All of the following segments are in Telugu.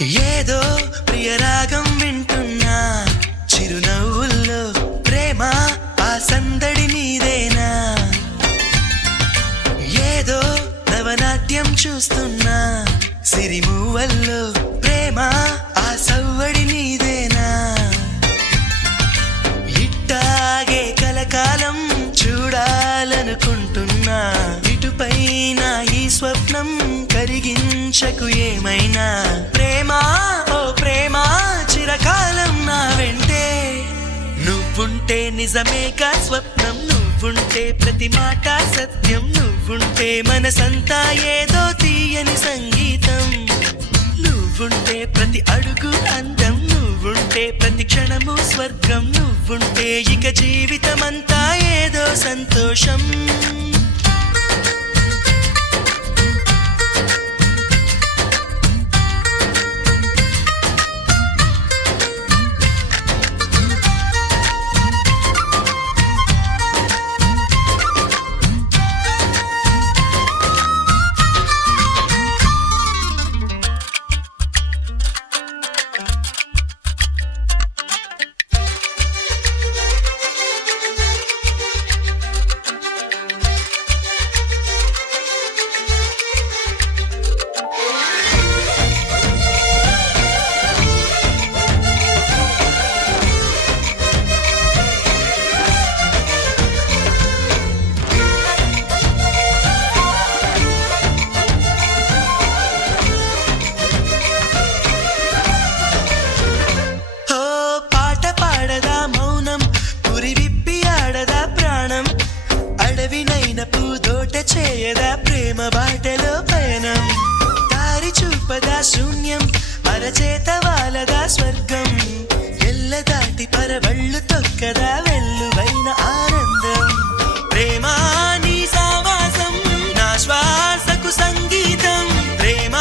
ఏదో ప్రియరాగం వింటున్నా చిరునవ్వుల్లో ప్రేమ ఆ సందడి నీదేనా ఏదో నవనాట్యం చూస్తున్నా సిరిమూవల్లో ప్రేమ ఆ సవ్వడి నీదేనా ఇట్టాగే కలకాలం చూడాలనుకుంటున్నా ఇటుపైన ఈ స్వప్నం కరిగించకు ఏమైనా ప్రేమ ఓ ప్రేమ చిరకాలం నా వెంటే నువ్వుంటే నిజమేగా స్వప్నం నువ్వుంటే ప్రతి మాట సత్యం నువ్వుంటే మనసంతా ఏదో తీయని సంగీతం నువ్వుంటే ప్రతి అడుగు అందం నువ్వుంటే ప్రతి క్షణము స్వర్గం నువ్వుంటే ఇక జీవితమంతా ఏదో సంతోషం చేయదా ప్రేమ బాటలో పయనం దారి చూపదా శూన్యం అరచేత వాలదా స్వర్గం ఎల్ల దాటి పరవళ్ళు తొక్కదా వెల్లువైన ఆనందం ప్రేమ నీ సావాసం నా శ్వాసకు సంగీతం ప్రేమ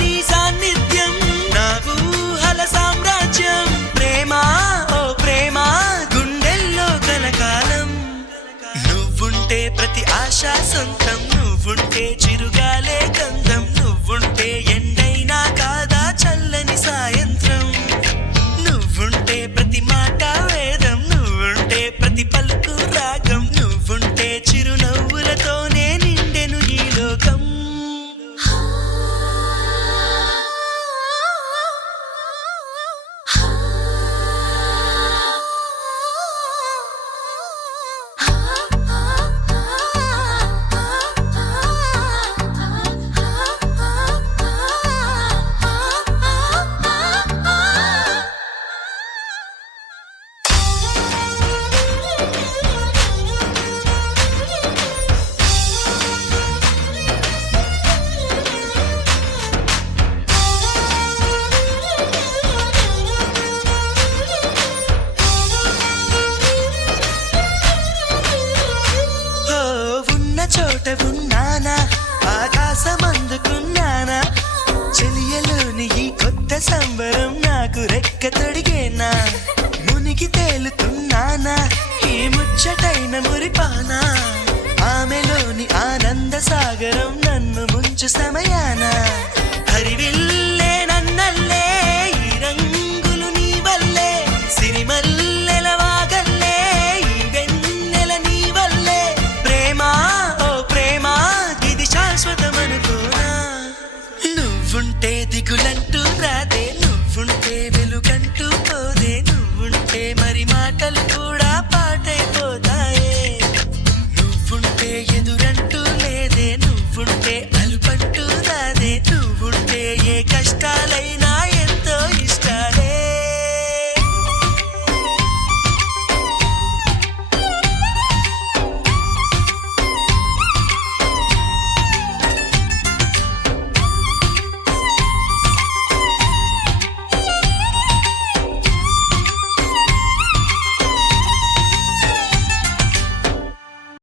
నీ సాన్నిధ్యం నా ఊహల సామ్రాజ్యం ప్రేమ ఓ ప్రేమ గుండెల్లో కలకాలం నువ్వుంటే ప్రతి ఆశ సొంతం నువ్వుంటే చిరుగాలే గంధం నువ్వుంటే ఎండైనా కాదా చల్లని సాయంత్రం నువ్వుంటే ప్రతి మాట వేదం నువ్వుంటే ప్రతి పలుకు రాగం నువ్వుంటే చిరునవ్వులతోనే నిండెను ఈ లోకం చోట ఉన్నానా ఆకాశం అందుకున్నానా చెలియలోని ఈ కొత్త సంబరం నాకు రెక్క తొడిగేనా మునిగి తేలుతున్నానా ఈ ముచ్చటైన మురిపానా ఆమెలోని ఆనంద సాగరం నన్ను ముంచు సమయాన హరివిల్లే నన్నల్లే ఈ రంగులు నీ వల్లే సిరిమల్లెల వాగల్లే ఈ వెన్నెల నీ వల్లే ప్రేమ శాశ్వతమనుకోనా నువ్వుంటే దిగులంటూ రాదే నువ్వుంటే వెలుగంటూ పోదే నువ్వుంటే మరి మాటలు